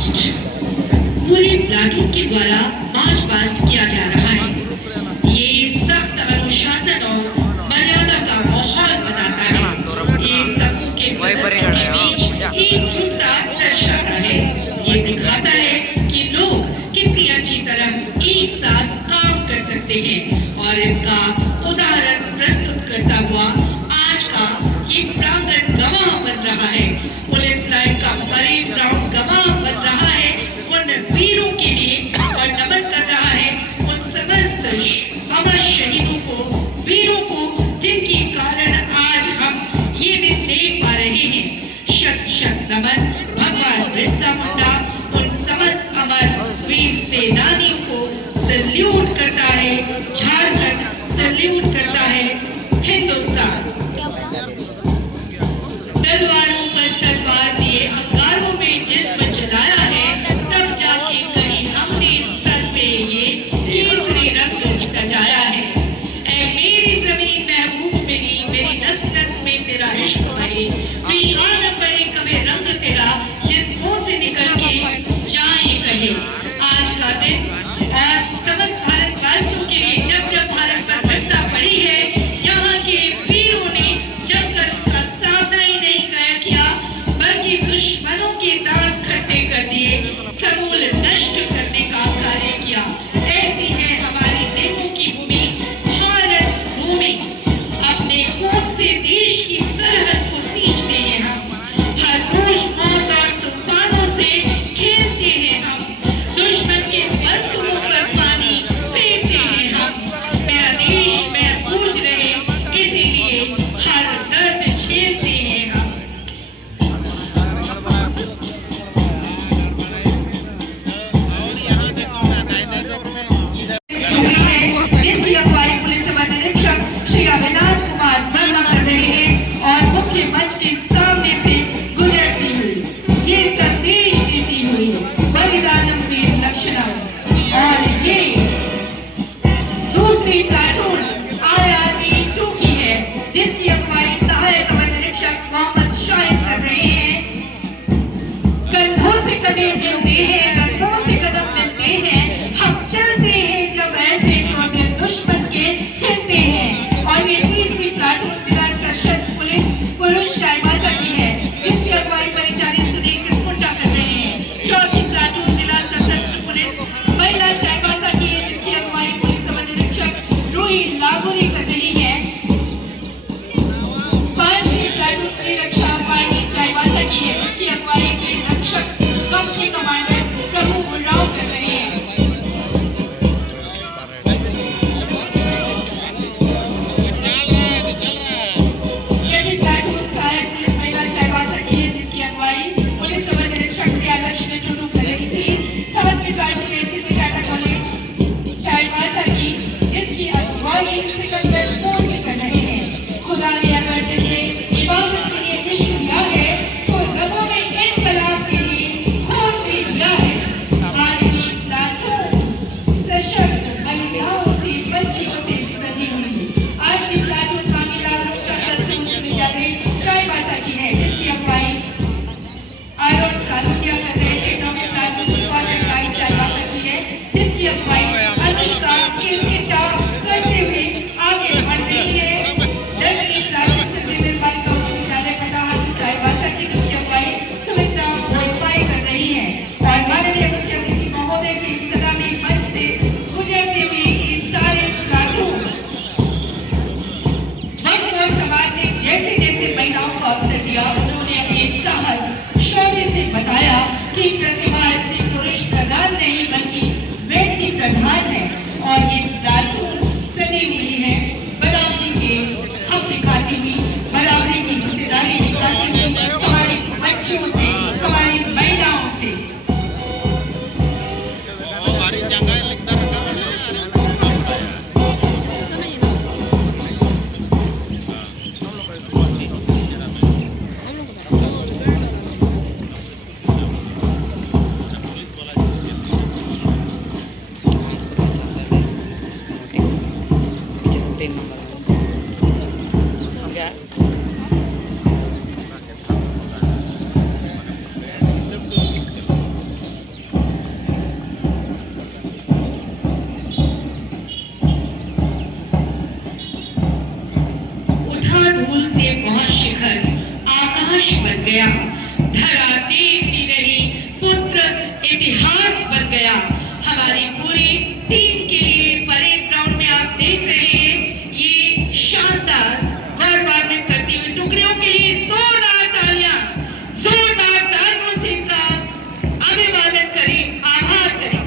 Past पूरे platoon के द्वारा मार्च पास्ट किया जा रहा है। ये सख्त अनुशासन और मर्यादा का माहौल बनाता है। ये सबों के सदस्यों के बीच एकजुटता दर्शाता है। ये दिखाता है कि लोग कितनी अच्छी तरह एक साथ काम कर सकते हैं और इसका उदाहरण प्रस्तुत करता हुआ आज का ये प्रांगण गवाह बन रहा है। पुलिस लाइन का परेड ग्राउंड गवाह बन रहा है उन वीरों के लिए और नमन कर रहा है उन समस्त अमर शहीदों को, वीरों को, जिनके कारण आज हम ये दिन देख पा रहे हैं। शत शत नमन भगवान बिरसा मुंडा उन समस्त अमर वीर सेनानियों को सल्यूट करता है। झारखंड सल्यूट करता है। हिंदुस्तान तलवारों पर सलवार दिए अंगारों में जिस्म जलाया है, तब जाके कहीं हमने सर पे ये केसरी रंग सजाया है। ऐ मेरी जमीन महबूब मेरी नस नस में तेरा इश्क बहे, पीना न पड़े कभी रंग तेरा जिस मुंह से निकल के जाए कहे। आज का दिन और समस्त भारतवासियों के लिए जब जब भारत पर विपदा पड़ी है, यहाँ के वीरों ने जमकर उसका सामना ही नहीं किया बल्कि दुश्मनों के दांत खट्टे कर दिए, समूल नष्ट करने का कार्य किया। ऐसी है हमारी देवों की भूमि, भारत भूमि। अपने खून से देश की सरहद को सींचते हैं हम, हर रोज मौत और तूफानों से खेलते हैं हम, दुश्मन के मंसूबों पर पानी फेंकते हैं हम। मेरा देश महफूज रहे इसीलिए हर दर्द झेलते हैं हम। जिसकी अगुवाई पुलिस महानिरीक्षक श्री अविनाश कुमार वर्मा कर रहे हैं और मुख्य मंच के सामने से गुजरती हुई ये संदेश देती हुई बलिदानम वीर लक्षणम। और ये दूसरी प्लाटून IRB 2 की है जिसकी अगुवाई सहायक महानिरीक्षक मोहम्मद शाहिद कर रहे हैं। कंधों से कदम मिलते हैं, कंधों से कदम मिलते हैं, हम चलते हैं जब ऐसे टोटे दुश्मन के हिलते हैं। और ये तीसरी प्लाटून जिला सशस्त्र पुलिस पुरुष चाईबासा की है जिसकी अगुवाई परिचारित सुनील किस्मुंडा कर रहे हैं। चौथी प्लाटून जिला सशस्त्र पुलिस महिला चाईबासा की है जिसकी अगुवाई पुलिस महानिरीक्षक रूही लागुरी कर रही है। पांचवी प्लाटून रक्षा पार्टी चाईबासा की है जिसकी अगुवाई रक्षक कंपनी कमांडर प्रभु मुर्राव कर रहे हैं। छठी प्लाटून सहायक पुलिस महिला चाईबासा की है जिसकी अगुवाई पुलिस महानिरीक्षक प्रियालक्ष्मी टुडू कर रही थी। सातवीं platoon ACC Tata college Chaibasa की जिसकी अगुवाई सिकंदर मोदी कर रहे हैं। खुदा ने अगर तुझे इबादत के लिए इश्क दिया है तो रगों में इनकलाब के लिए खून भी दिया है। आज की प्लाटून सशक्त बलिदानों से बच्चियों से सजी हुई। आज की प्लाटून कांगीलाल चाईबासा की है जिसकी अगुवाई आरोन कालुनिया कर रहे थे। नौवीं प्लाटून चाईबासा की है जिसकी अगुवाई अनुष्का किलकिटा करते हुए आगे बढ़ रही है। 10वीं प्लाटून संजय निर्माण विद्यालय कटाहल चाईबासा की जिसकी अगुवाई सुमित्रा बोईपाई कर रही है। और माननीय मुख्य अतिथि महोदय की सलामी मंच से गुजरते हुए ये सारे प्लाटून वक्त और समाज ने जैसे जैसे महिलाओं को अवसर दिया उन्होंने अपने साहस शौर्य से बताया कि गया, धरा देखती रही, पुत्र इतिहास बन गया। हमारी पूरी टीम के लिए परेड ग्राउंड में आप देख रहे हैं ये शानदार गौरवान्वित करती हुई टुकड़ियों के लिए जोरदार तालियां, जोरदार तालियों से इनका अभिवादन करें, आभार करें।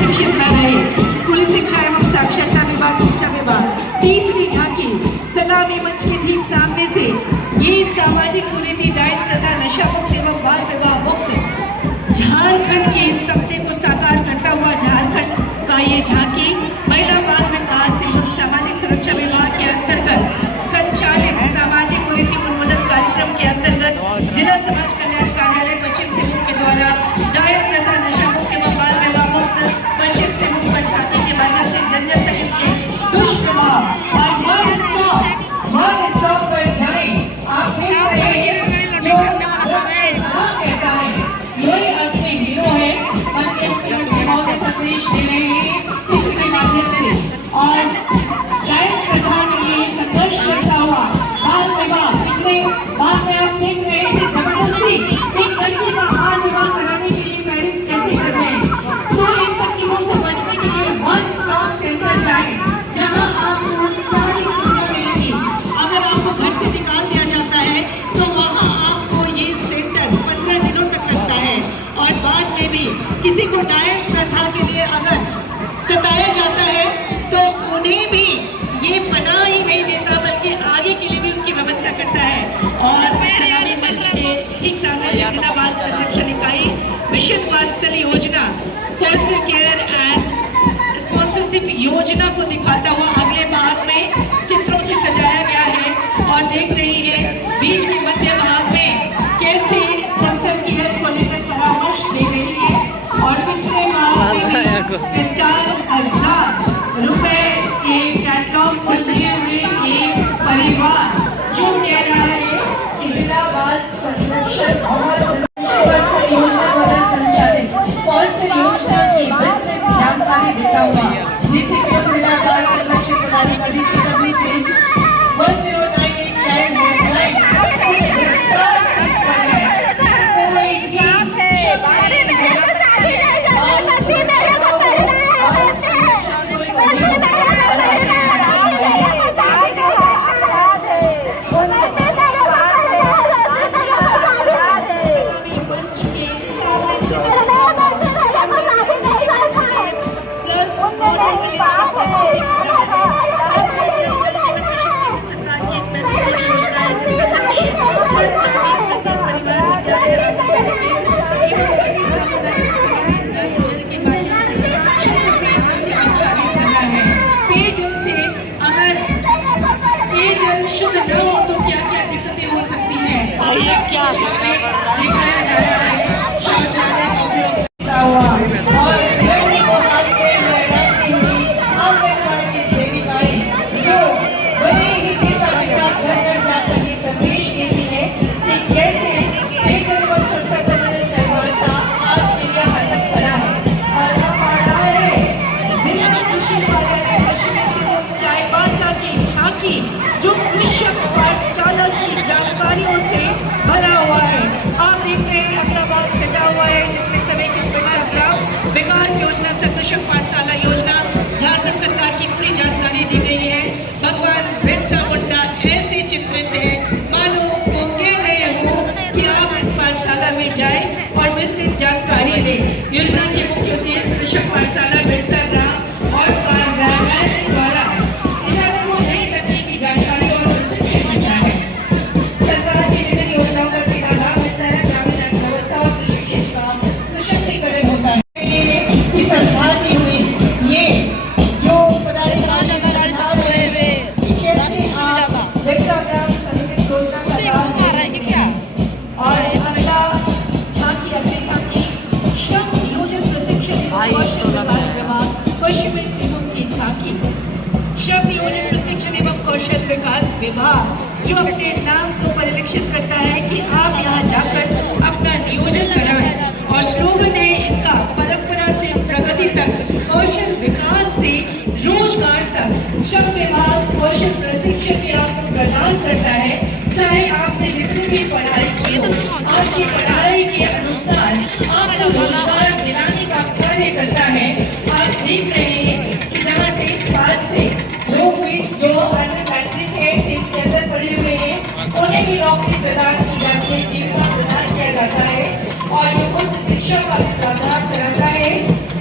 शिक्षित न रहे। स्कूली शिक्षा एवं साक्षरता विभाग, शिक्षा विभाग। तीसरी झांकी सलामी मंच के ठीक सामने से ये सामाजिक कुरीति, डाइट प्रथा, नशा मुक्त एवं बाल विवाह मुक्त झारखंड के सपने को साकार करता हुआ झारखंड का ये झांकी महिला बाल विकास एवं सामाजिक सुरक्षा विभाग के अंतर्गत संचालित सामाजिक कुरीति उन्मूलन कार्यक्रम के अंतर्गत जिला समाज कल्याण कार्यालय पश्चिम सिंहभूम के द्वारा डाइट प्रथा, नशा मुक्त एवं बाल विवाह मुक्त पश्चिम सिंहभूम पर झांकी के माध्यम से जन जन तक इसके दुष्प्रभाव पर जाएं। आप देख रहे हैं जो कहता है यही असली हीरो है, संदेश दे रहे हैं चित्र के माध्यम से। और डाइट प्रथा के लिए संघर्ष करता हुआ बाल विवाह, पिछले बार में आप देख रहे हैं जबरदस्ती एक लड़की का बाल विवाह कराने के लिए पेरेंट्स कैसे करते हैं। तो इन सब चीजों से बचने के लिए वन स्टॉप सेंटर जाए जहां आपको सारी सुविधा मिलेगी। अगर आपको घर से निकाल दिया जाता है तो वहां आपको ये सेंटर 15 दिनों तक लगता है। और बाद में भी किसी को डाइट प्रथा के लिए अगर सताया जाता है तो उन्हें भी ये पनाह ही नहीं देता, बल्कि आगे के लिए भी उनकी व्यवस्था करता है। और सलामी मंच के ठीक सामने से जिला बाल संरक्षण इकाई मिशन वात्सल्य योजना, फोस्टर केयर एंड स्पॉन्सरशिप योजना को दिखाता हुआ अगले भाग में चित्रों से सजाया गया है। और देख रही है बीच के मध्य भाग में कैसे फोस्टर केयर को लेकर परामर्श दे रही है। और पिछले भाग में 50,000 रुपए के कैटलॉग को लिए हुए एक परिवार जो कह रहा है कि जिला बाल संरक्षण और योजना द्वारा संचालित फोस्टर योजना की विस्तृत जानकारी देता हुआ डीसीपी जिला बाल संरक्षण पदाधिकारी CW सिंह 1098 चाइल्ड हेल्पलाइन सब कुछ विस्तार से इस पर है। कोई भी शुद्ध न हो तो क्या क्या दिक्कतें हो सकती हैं। क्या दिखाया जा रहा है शौचालय का उपयोग हुआ और आंगनबाड़ी सेविकाएं जो बड़े ही पिता के साथ घर घर जाकर ये संदेश देती है कि कैसे बेघर और छोटा कन्नड़ चाईबासा आपके लिए हरकत पड़ा है। और हम आ रहा है जिला कृषि कार्यालय पश्चिमी सिंहभूम चाईबासा की झांकी जो कृषक पाठशाला की जानकारियों से भरा हुआ है। आप देख रहे हैं अगला भाग सजा हुआ है जिसमें समय के विकास योजना, कृषक पाठशाला योजना, झारखंड सरकार की पूरी जानकारी दी गई है। भगवान बिरसा मुंडा ऐसे चित्रित है मानो वो कह रहे हो कि आप इस पाठशाला में जाए और विस्तृत जानकारी लें। योजना के मुख्य उद्देश्य कृषक पाठशाला बिरसा ग्राम और कार्यालय द्वारा किसानों को नई तकनीकी जानकारी और प्रशिक्षण मिलता है। सरकार की विभिन्न योजनाओं का सीधा लाभ मिलता है। ग्रामीण अर्थव्यवस्था और कृषि क्षेत्र का सशक्तिकरण होता है। कि समझाती हुई विभाग जो अपने नाम को परिलक्षित करता है कि आप यहाँ जाकर अपना नियोजन कराएं और स्लोगन है इनका परंपरा से प्रगति तक, कौशल विकास से रोजगार तक। श्रम विभाग कौशल प्रशिक्षण के आपको प्रदान करता है, चाहे आपने जितनी भी पढ़ाई की हो, आपकी पढ़ाई के अनुसार आपको रोजगार दिलाने का कार्य करता है। आप देख रहे हैं कि जहाँ 10th पास से लोग भी जो अंडर मैट्रिक है 10th के अंदर पढ़े हुए हैं उन्हें भी नौकरी प्रदान की जाती है, जीविका प्रदान किया जाता है और जो उच्च शिक्षा का प्रावधान कराता है।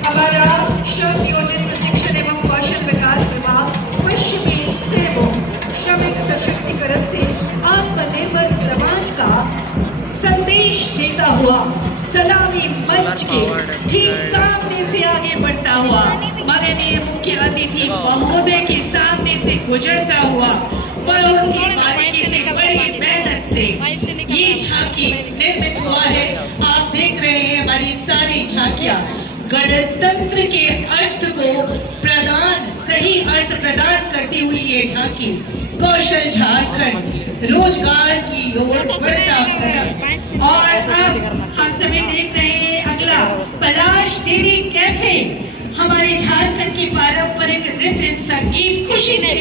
हमारा श्रम नियोजन प्रशिक्षण एवं कौशल विकास विभाग पश्चिमी सेवों श्रमिक सशक्तिकरण से आत्मनिर्भर समाज का संदेश देता हुआ सलामी मंच के ठीक सामने से आगे बढ़ता हुआ माननीय मुख्य अतिथि महोदय के सामने से गुजरता हुआ बहुत ही बारीकी से, बड़ी मेहनत से ये झांकी निर्मित हुआ है। आप देख रहे हैं हमारी सारी झांकियां गणतंत्र के अर्थ को सही अर्थ प्रदान करती हुई ये झांकी कौशल झारखंड रोजगार की ओर बढ़ता कदम। और अब हम सभी देख रहे हैं अगला पलाश डेयरी कैफे हमारे झारखंड की पारंपरिक नृत्य संगीत खुशी से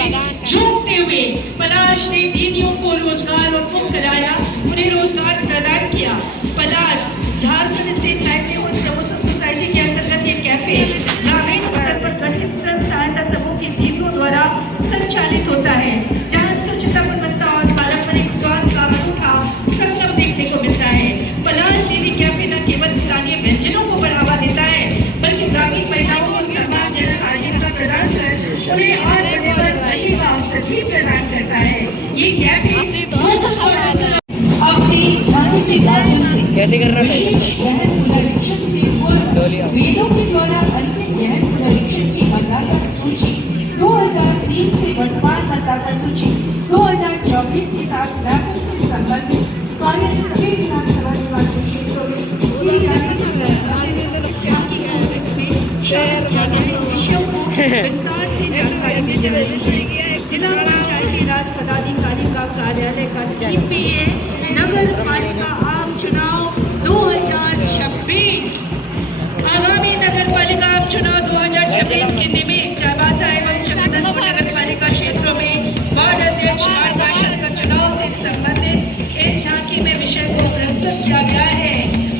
झूमते हुए पलाश ने दीदियों को रोजगार उपलब्ध कराया, उन्हें रोजगार प्रदान किया। Palash Jharkhand state livelihood promotion society के अंतर्गत ये कैफे ग्रामीण स्तर पर गठित स्वयं सहायता समूह की दीदियों द्वारा संचालित होता है, जहाँ स्वच्छता, गुणवत्ता और पारंपरिक स्वाद का अनूठा संगम देखने को मिलता है। पलाश डेयरी कैफे न केवल स्थानीय व्यंजनों को बढ़ावा देता है बल्कि ग्रामीण महिलाओं को सम्मानजनक आजीविका प्रदान कर उन्हें और प्रतिभा अवसर भी प्रदान करता है। ये कैफे अपनी झांकी के माध्यम से विशेष गहन पुनरीक्षण से पूर्व वेदों के द्वारा अंतिम गहन पुनरीक्षण की मतदाता सूची 2003 से वर्तमान मतदाता सूची 2024 के साथ व्यापक से संबंधित कार्य सभी विधानसभा निर्वाचन क्षेत्रों में किए जाने से संबंधित झांकी को इसमें शामिल किया गया है। विषयों को विस्तार से जानकारी दी जा रही है। जिला पंचायती राज पदाधिकारी का कार्यालय का TPA नगर पालिका आम चुनाव 2026 आगामी नगर पालिका आम चुनाव 2026 के निमित्त चाईबासा एवं चकदलपुर नगर पालिका क्षेत्रों में वार्ड अध्यक्ष मार्गदर्शन का चुनाव से संबंधित इस झांकी में विषय को प्रस्तुत किया गया है।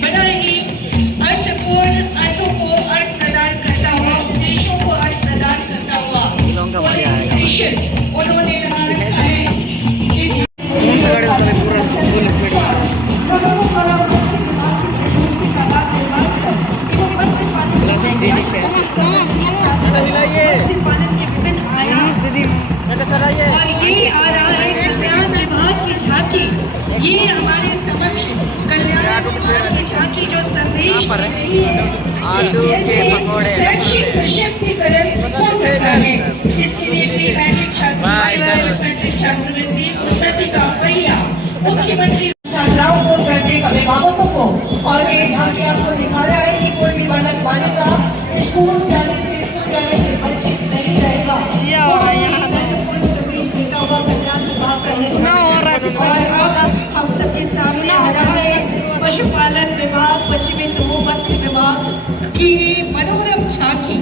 बड़ा ही अर्थपूर्ण, अर्थों को अर्थ प्रदान करता हुआ, उद्देश्यों को अर्थ प्रदान करता हुआ उन्होंने लगा रखा है। और ये आ रहा है कल्याण विभाग की झांकी, ये हमारे समक्ष कल्याण विभाग की झांकी जो संदेश दे रही है शैक्षिक सशक्तिकरण हो सकता है। इसके लिए प्री मैट्रिक छात्रवृत्ति उन्नति का पहिया मुख्यमंत्री छात्राओं को करने का अभिभावकों को और ये झांकी आपको दिखा रहा है कि कोई भी बालक बालिका स्कूल जाने से वंचित नहीं रहेगा। और हम सबके सामने आ रहा है पशुपालन विभाग, पश्चिमी समूह मत्स्य विभाग की मनोरम झांकी,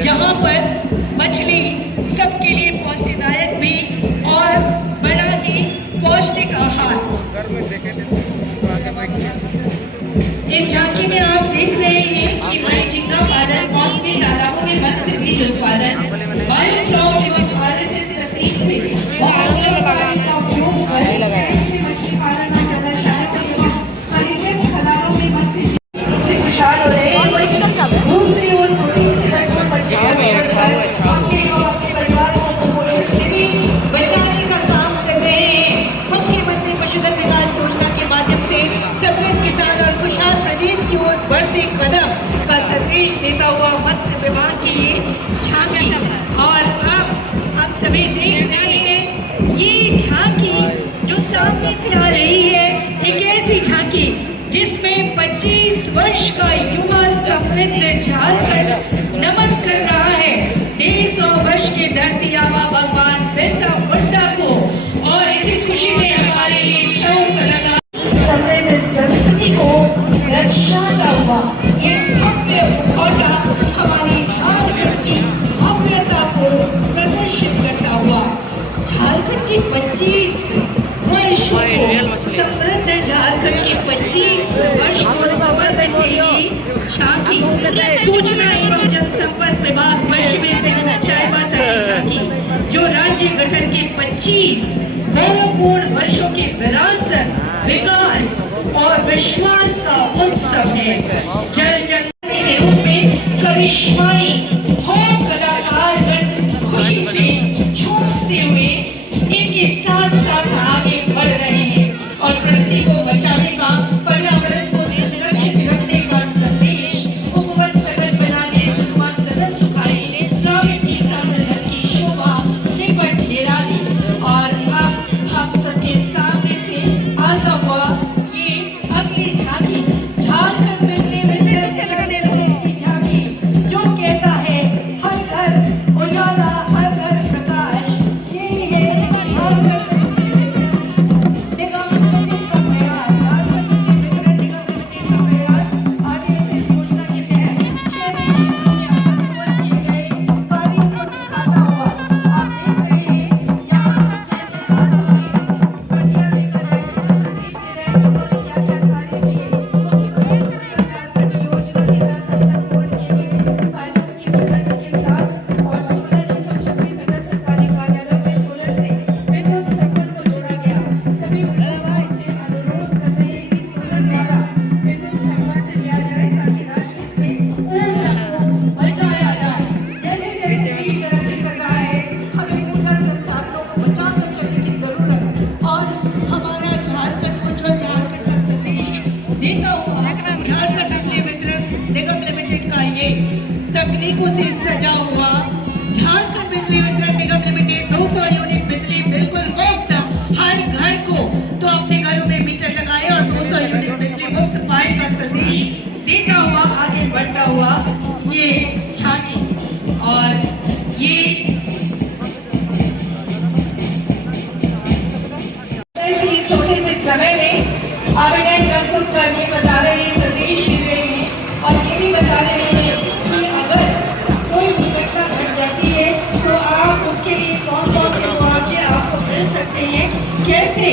जहां पर मछली सबके लिए पौष्टिकदायक भी और बड़ा ही पौष्टिक आहार। इस झांकी में आप देख रहे हैं कि मई झींगा पालन, मौसमी तालाबों में मत्स्य बीज उत्पादन, बायोफ्लॉक एवं RSS तकनीक से का उपयोग कर मछली पालन और जलाशयों एवं हरित खदानों में मत्स्य से खुशहाल हो रहे हैं। दूसरी ओर प्रोटीन से भरपूर मछलियां अपने परिवार को कुपोषण से भी बचाने का काम कर रहे हैं। मुख्यमंत्री पशुधन विकास योजना के माध्यम से समृद्ध किसान और खुशहाल प्रदेश की ओर बढ़ते कदम का संदेश देता हुआ मत्स्य विभाग की ये झांकी। और अब हम सभी देख रहे हैं ये झांकी जो सामने से आ रही है, एक ऐसी झांकी जिसमें 25 वर्ष का युवा समृद्ध झारखंड नमन कर रहा है 150 वर्ष के धरती आबा भगवान बिरसा मुंडा को और ही झांकी। सूचना एवं जनसंपर्क विभाग पश्चिमी सिंहभूम चाईबासा की झांकी जो राज्य गठन के 25 गौरवपूर्ण वर्षों के विरासत, विकास और विश्वास का उत्सव है। जल जंगल के रूप में करिश्माई हो कलाकारगण खुशी से झूमते हुए एक साथ साथ आगे बढ़ रहे हैं और प्रकृति को बचाने का, पर्यावरण को संरक्षित रखने का संदेश उपवन सदन बनाने, सुखवा सदन सुखाने, प्रावित की साधन की शोभा निपट निराली। और अब हम सबके सामने से आता हुआ ये अगली झांकी झारखंड बिजली वितरण की झांकी जो कहता है हर घर उजाला, हर घर प्रकाश। ये है झारखंड बिजली वितरण निगम लिमिटेड का प्रयास, झारखंड बिजली वितरण निगम लिमिटेड का प्रयास। आगे से इस योजना के तहत शहरी क्षेत्रों में अनुमोदन किए गए कार्यों को दिखाता हुआ आप देख रहे हैं यहाँ कैसे आ रहा है बढ़िया लेकर आए संदेश दे रहे हैं उन्होंने क्या क्या कार्य किए। मुख्यमंत्री झारखंड योजना के तहत संपूर्ण किए गए कार्यों की विवरण के साथ और 16,126 सदन सरकारी कार्यालयों में सोलर से विद्युत संपन्न को जोड़ा गया। सभी विभाग से अनुरोध कर रहे हैं कि सोलर द्वारा विद्युत संपन्न किया जाए ताकि राज्य में ऊर्जा को बचाया जाए। जैसे जैसे देश तरक्की कर रहा है हमें ऊर्जा संसाधनों को बचाकर चलने की जरूरत और हमारा झारखंड उज्ज्वल झारखंड का संदेश देता हुआ झारखंड बिजली वितरण निगम लिमिटेड का ये तकनीकों से सजा हुआ झारखंड बिजली वितरण निगम लिमिटेड 200 यूनिट बिजली बिल्कुल मुफ्त हर घर को तो अपने घरों में मीटर लगाए और 200 यूनिट बिजली मुफ्त पाए का संदेश देता हुआ आगे बढ़ता हुआ ये झांकी। और ये ऐसे इस छोटे से समय में आवेदन प्रस्तुत कर ये बता रहे हैं, संदेश दे रहे हैं और ये भी बता रहे हैं कि अगर कोई दुर्घटना घट जाती है तो आप उसके लिए कौन कौन से मुआवजे आपको मिल सकते हैं, कैसे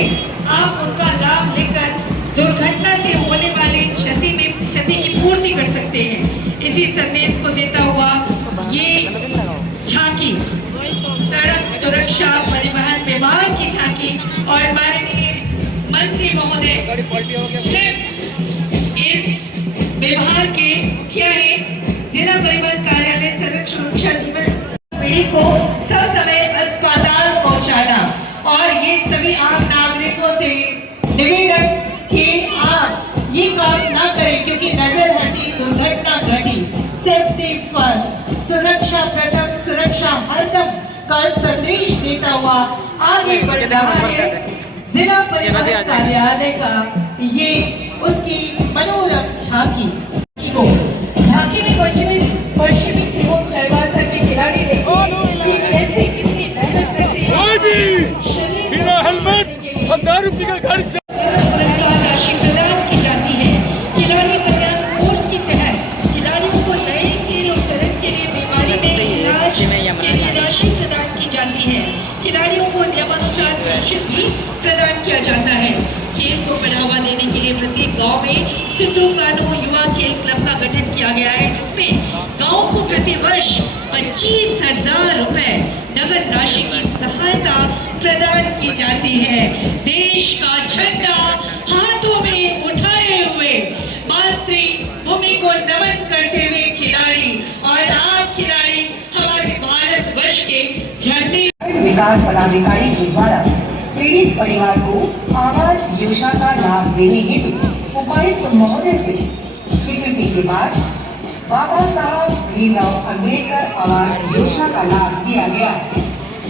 आप उनका लाभ लेकर दुर्घटना से होने वाली क्षति की पूर्ति कर सकते हैं। इसी संदेश को देता हुआ ये झांकी सड़क सुरक्षा परिवहन विभाग की झांकी और माननीय मंत्री महोदय इस विभाग के मुखिया है जिला परिवहन कार्यालय सड़क सुरक्षा जीवन पीढ़ी को ससमय अस्पताल पहुंचाना। और ये सभी आम नागरिकों से निवेदन कि आप ये काम ना करें क्योंकि नजर हटी दुर्घटना घटी। सेफ्टी फर्स्ट, सुरक्षा प्रथम, सुरक्षा हरदम का संदेश देता हुआ आगे बढ़ रहा है जिला परिवहन कार्यालय का ये उसकी मनोरम झांकी को। झांकी में पश्चिमी सिंहभूम चाईबासा के खिलाड़ी कि कैसे कितनी मेहनत करते हैं। बिना हेलमेट पुरस्कार राशि प्रदान की जाती है। खिलाड़ी कल्याण कोर्स के तहत खिलाड़ियों को नए खेल और तरह के लिए बीमारी में इलाज के लिए राशि प्रदान की जाती है। खिलाड़ियों को नियमानुसार प्रशिक्षण भी प्रदान किया जाता है। खेल को बढ़ावा देने के लिए प्रत्येक गांव में सिद्धू कान्हू युवा खेल क्लब का गठन किया गया है जिसमें गांव को प्रति वर्ष 25,000 रुपए नगद राशि की सहायता प्रदान की जाती है। देश का झंडा हाथों में उठाए हुए मातृभूमि को नमन करते हुए खिलाड़ी और आप खिलाड़ी हमारे भारतवर्ष के झंडे। विकास पदाधिकारी के द्वारा पीड़ित परिवार को आवास योजना का लाभ देने हेतु उपायुक्त महोदय से स्वीकृति के बाद बाबा साहब भीमराव अम्बेडकर आवास योजना का लाभ दिया गया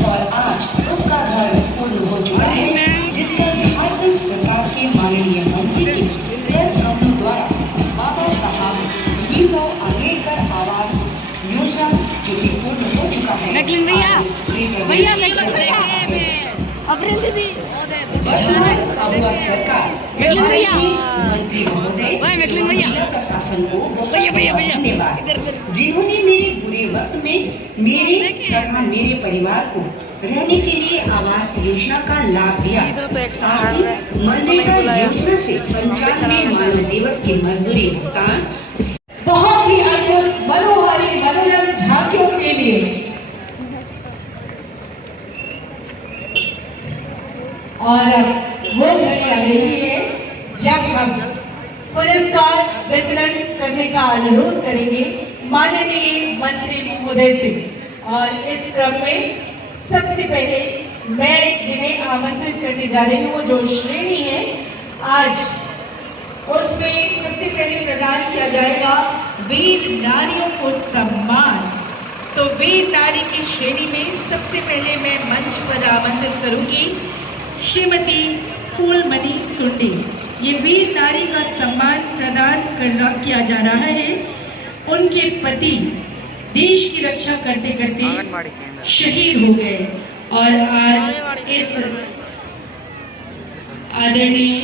और आज उसका घर पूर्ण हो चुका है, जिसका झारखंड सरकार के माननीय मंत्री के कर कमलों द्वारा बाबा साहब भीमराव अम्बेडकर आवास योजना जो कि पूर्ण हो चुका है। सरकार मंत्री महोदय जिला प्रशासन को धन्यवाद, जिन्होंने मेरे बुरे वक्त में मेरे तथा मेरे परिवार को रहने के लिए आवास योजना का लाभ दिया। साथ ही मनरेगा योजना से 95 मानव दिवस की मजदूरी भुगतान। बहुत ही अद्भुत मनोहारी मनोरम झांकियों के लिए और वो घड़ी आ रही है जब हम पुरस्कार वितरण करने का अनुरोध करेंगे माननीय मंत्री महोदय से। और इस क्रम में सबसे पहले मैं जिन्हें आमंत्रित करने जा रही हूँ, जो श्रेणी है आज, उसमें सबसे पहले प्रदान किया जाएगा वीर नारियों को सम्मान। तो वीर नारी की श्रेणी में सबसे पहले मैं मंच पर आमंत्रित करूंगी श्रीमती फूलमणि सुंडी। ये वीर नारी का सम्मान प्रदान किया जा रहा है। उनके पति देश की रक्षा करते करते शहीद हो गए और आज इस आदरणीय